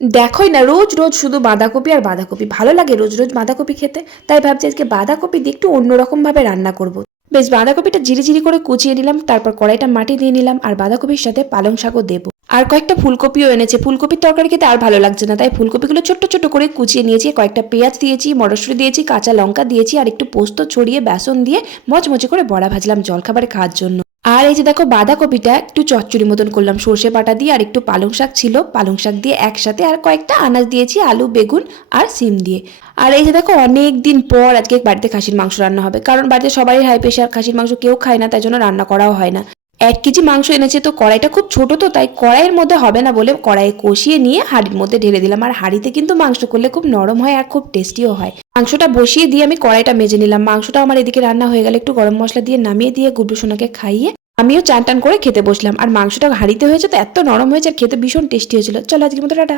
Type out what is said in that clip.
দেখোই না রোজ রোজ শুধু বাঁধাকপি আর বাঁধাকপি, ভালো লাগে রোজ রোজ বাঁধাকপি খেতে? তাই ভাবছি আজকে বাঁধাকপি দিয়ে একটু অন্যরকম ভাবে রান্না করব। বেশ বাঁধাকপিটা ঝিরি করে কুচিয়ে নিলাম, তারপর কড়াইটা মাটি দিয়ে নিলাম, আর বাঁধাকপির সাথে পালং শাকও দেবো। আর কয়েকটা ফুলকপিও এনেছে, ফুলকপির তরকারি খেতে আর ভালো লাগছে না, তাই ফুলকপিগুলো ছোট্ট ছোট্ট করে কুচিয়ে নিয়েছি। কয়েকটা পেঁয়াজ দিয়েছি, মটরশুঁটি দিয়েছি, কাঁচা লঙ্কা দিয়েছি, আর একটু পোস্ত ছড়িয়ে বেসন দিয়ে মচমচে করে বড়া ভাজলাম জলখাবারে খাওয়ার জন্য। আর এই যে দেখো বাঁধাকপিটা একটু চচ্চড়ি মতন করলাম সর্ষে বাটা দিয়ে, আর একটু পালং শাক ছিল, পালং শাক দিয়ে একসাথে, আর কয়েকটা আনাজ দিয়েছি, আলু বেগুন আর সিম দিয়ে। আর এই যে দেখো অনেক দিন পর আজকে বাড়িতে খাসির মাংস রান্না হবে, কারণ বাড়িতে সবাই হাই প্রেশার, খাসির মাংস কেউ খায় না, তাই জন্য রান্না করাও হয় না। 1 কেজি মাংস এনেছে, তো কড়াইটা খুব ছোট, তো তাই কড়াইয়ের মধ্যে হবে না বলে কড়াইয়ে কষিয়ে নিয়ে হাঁড়ির মধ্যে ঢেলে দিলাম। আর হাঁড়িতে কিন্তু মাংস করলে খুব নরম হয় আর খুব টেস্টিও হয়। মাংসটা বসিয়ে দিয়ে আমি কড়াইটা মেজে নিলাম। মাংসটা আমার এদিকে রান্না হয়ে গেলে একটু গরম মশলা দিয়ে নামিয়ে দিয়ে গুড্ডু সোনাকে খাইয়ে আমিও চান টান করে খেতে বসলাম। আর মাংসটা হাঁড়িতে হয়েছে তো এত নরম হয়েছে, আর খেতে ভীষণ টেস্টি হয়েছিল। চলো আজকের মতো টাটা।